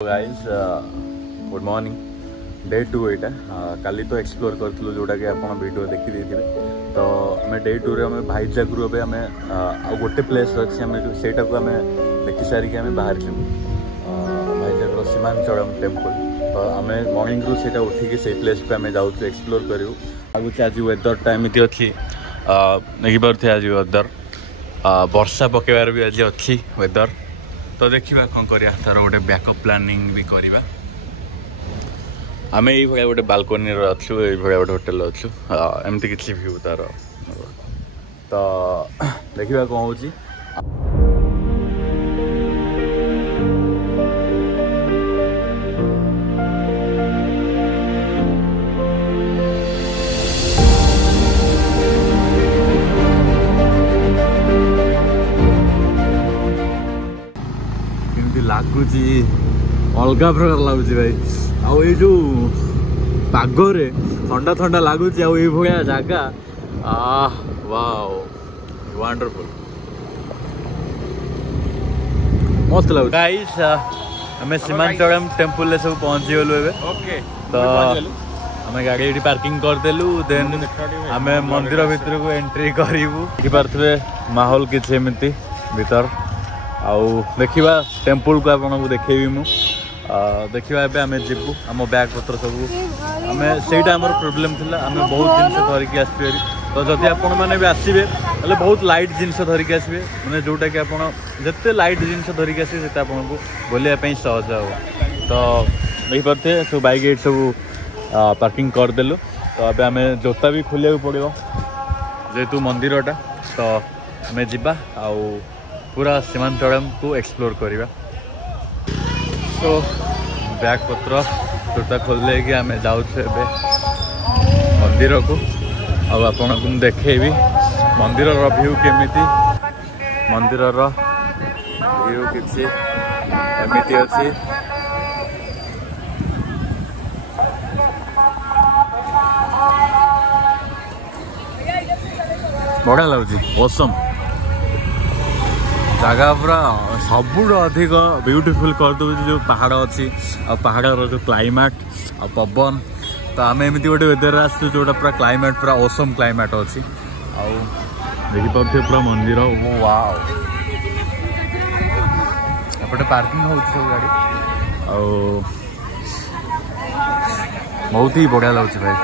guys good morning day 2 एटा काली तो explore करथलु जोटा कि आपण वीडियो देखि देथिबे तो हमें डे 2 रे हमें भाईजाग रू अबे हमें आ गोटे प्लेस अछि हमें जो सेटा को हमें देखि सारी के हमें बाहर छु भाईजाग रो सीमांचलम टेंपल तो हमें मॉर्निंग रू सेटा उठी के से प्लेस पे हमें जाउ एक्सप्लोर करियो आगु आज वेदर टाइम इति अछि नहीं परथे आज वेदर वर्षा पकेबार भी आज अछि वेदर तो देखा कौन करिया तार गोटे बैकअप प्लानिंग भी करवा आम ये गोटे बालकोनी अच्छु ये गोटे होटेल अच्छु एमती किसी व्यू तार तो देखा कौन हो लगुच अलग प्रकार लगुच भाई आउ जो पागरे ठंडा ठंडा लगुच भाया जगह वाओ वंडरफुल मस्त लगुच गाइस हमें सीमांचलम टेंपल सब पहुंची गलु ओके तो हमें गाड़ी पार्किंग करदेलु देन हमें मंदिर भीतर को एंट्री करूँ देखिपे माहौल किसी एमती भीतर आउ देखा टेम्पल को आपको देखेबी मु देखा एवं आम जीवु आम बैग पत्र सब आम से प्रोब्लेम थी आम बहुत जिन धरिकी आसपे तो जदि आपण मैंने भी आसबे बहुत लाइट जिनस धरिकी आसबे मैंने जोटा कि आप जिते लाइट जिनस धरिकी आसबे से आपको बुलायापी सहज हो तो देखिपे सब बैग एट सब पार्किंग करदेलु तो अब आम जोता भी खोलिया पड़ो जेहेतु मंदिरटा तो आम जा पूरा सीमांचलम को एक्सप्लोर करवा तो बैग पत्र जोटा खोल कि आम जाऊे मंदिर को आपन को देखेबी मंदिर व्यू केमिति मंदिर व्यू किसी एमती अच्छी बढ़िया लगुच औसम जगह पूरा सबुठ अधिक ब्यूटीफुल करदे जो पहाड़ अच्छी पहाड़ जो क्लाइमेट आ पवन तो आम एमती गोटे वेदर आसू जोटा पूरा क्लाइमेट पूरा औसम क्लाइमेट अच्छी देखिपे पूरा मंदिर वाओ एपटे पार्किंग हो सब गाड़ी बहुत ही बढ़िया लगुच भाई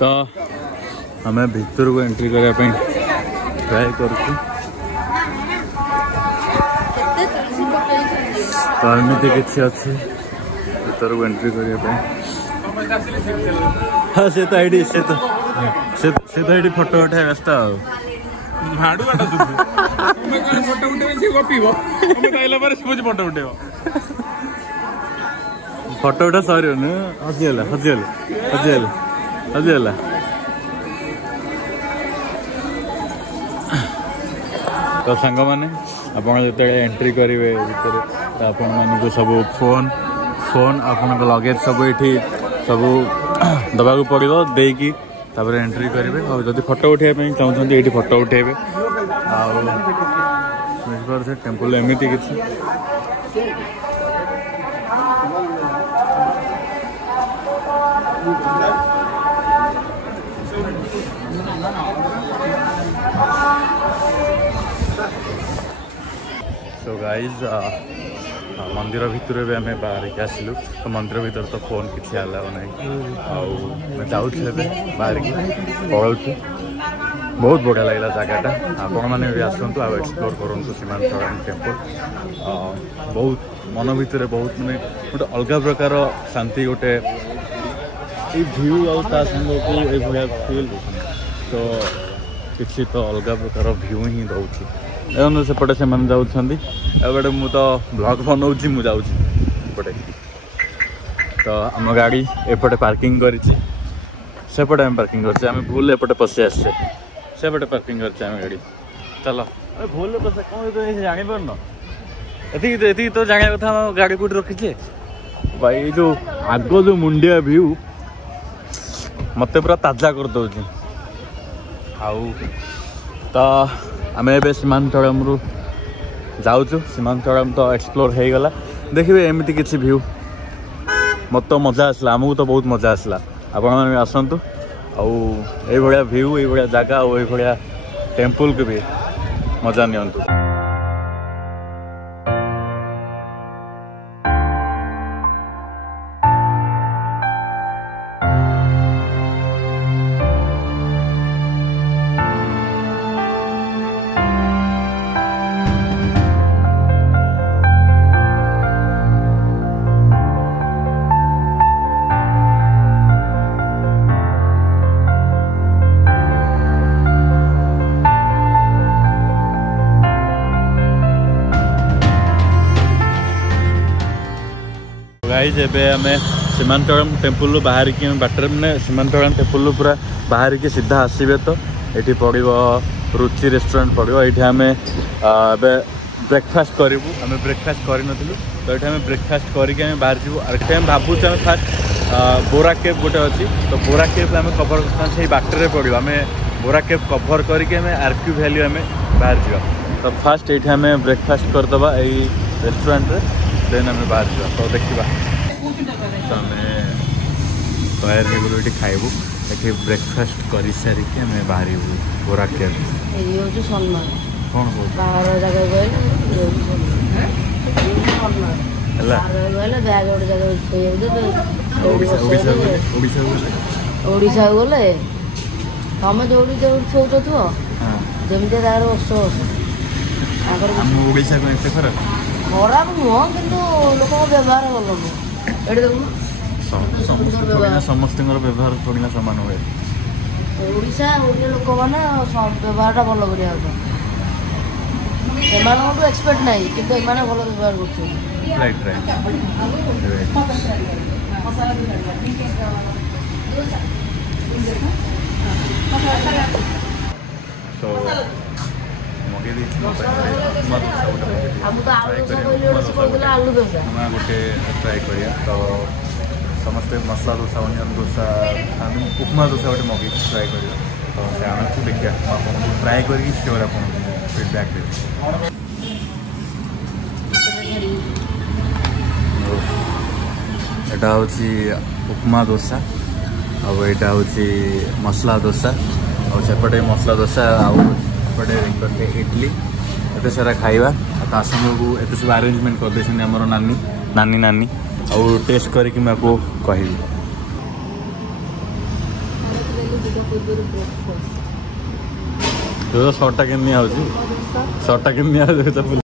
तो हमें भीतर को एंट्री करने ट्राई कर तो एमती किसी अच्छी भीतर को एंट्री करने हाँ से तो ये फोटो उठे व्यस्त फोटो उठा सर हजिगला हजिगला तो सांग मैंने आपड़ जो एंट्री करेंगे भितर तो आपण मानक सब फोन आपण लगेज सब ये सब दबा पड़ो देकी एंट्री करेंगे और जब फोटो उठाई चाहते ये फोटो उठेबे आगे टेम्पल एमती किसी सो गाइज मंदिर भितर भी आम बाहर के आसलु तो मंदिर भीतर तो फोन किसी अलाउ ना जाऊँ बाहर की पलाऊ बहुत बढ़िया लगे जगहटा आपण मैंने भी आसतु आ एक्सप्लोर करूँ सीमांचलम टेम्पल बहुत मन भितर बहुत माने गोटे अलग प्रकार शांति गोटे व्यू आउ ता संग को ए भलिया फील तो किसी तो अलग प्रकार व्यू ही दौर देखो सेपटे से जाऊँगी मु तो ब्लॉग बनाऊँ मुझे जाऊँगी तो आम गाड़ी एपटे पार्किंग करेपटे आम पार्किंग कर भूल एपटे पशि आसे सेपटे पार्किंग कर गाड़ी चलो भूल पशे कौन तो जानी पारन ये तो जाना कथा गाड़ी कौट रखीचे भाई जो आग जो मुंडिया व्यू मत पूरा ताजा कर दौर तो आम ए सीमांचलम रु जाऊँ सीमांचलम तो एक्सप्लोर हो गला देखिए एमती किसी व्यू मत तो मजा आसला आमको तो बहुत मजा आसला आपण मैंने आसतु आया व्यू ये जगह और टेम्पल को भी मजा नियंतु गाइज एबे आम सीमांचलम टेम्पल बाहर की बाटर मैंने सीमांचलम टेम्पल पूरा बाहर की सीधा आसबे तो ये पड़ो रुचि रेस्टोरेंट पड़ो ये आम ब्रेकफास्ट करूँ आम ब्रेकफास्ट करूँ तो ये ब्रेकफास्ट करके बाहर जीवु आम भावुँ फास्ट बोरा केव गोटे अच्छी तो बोरा केव आम कभर से बाटर पड़ो आम बोरा केव कभर करके आरक्यू वैल्यू आम बाहर जा तो फास्ट ये आम ब्रेकफास्ट करदे यही रेस्टोरेंट देन आम बाहर जा तो देखा तो आम तैयार हो खाइबू ये ब्रेकफास्ट कर सारिकी आम बाहर बोरा केव कौन ओडिशा गले तुम जो शौच थो जमी खराब खराब नुह कि लोक व्यवहार भल समस्त व्यवहार थोड़ी ना सामान हुए ओडिशा लोक मैंने व्यवहार भल कर एक्सपेक्ट ना कि भल व्यवहार कर गोटे ट्राए करिया तो समस्ते मसला डोसा अनियन डोसा उपमा डोसा गोटे मगे ट्राए करिया तो से आम देखिए आपको ट्राए करके सियोर आप फीडबैक देवी एटा हूँ उपमा डोसा आईटा हूँ मसला डोसा आसेपटे मसला डोसा आउटे इडली एत सारा खाଇବା सामने को एत सब आरेंजमेंट करदे आमर नानी नानी नानी आउ टेस्ट करके मैं आपको कहबी शर्टा के शर्टा के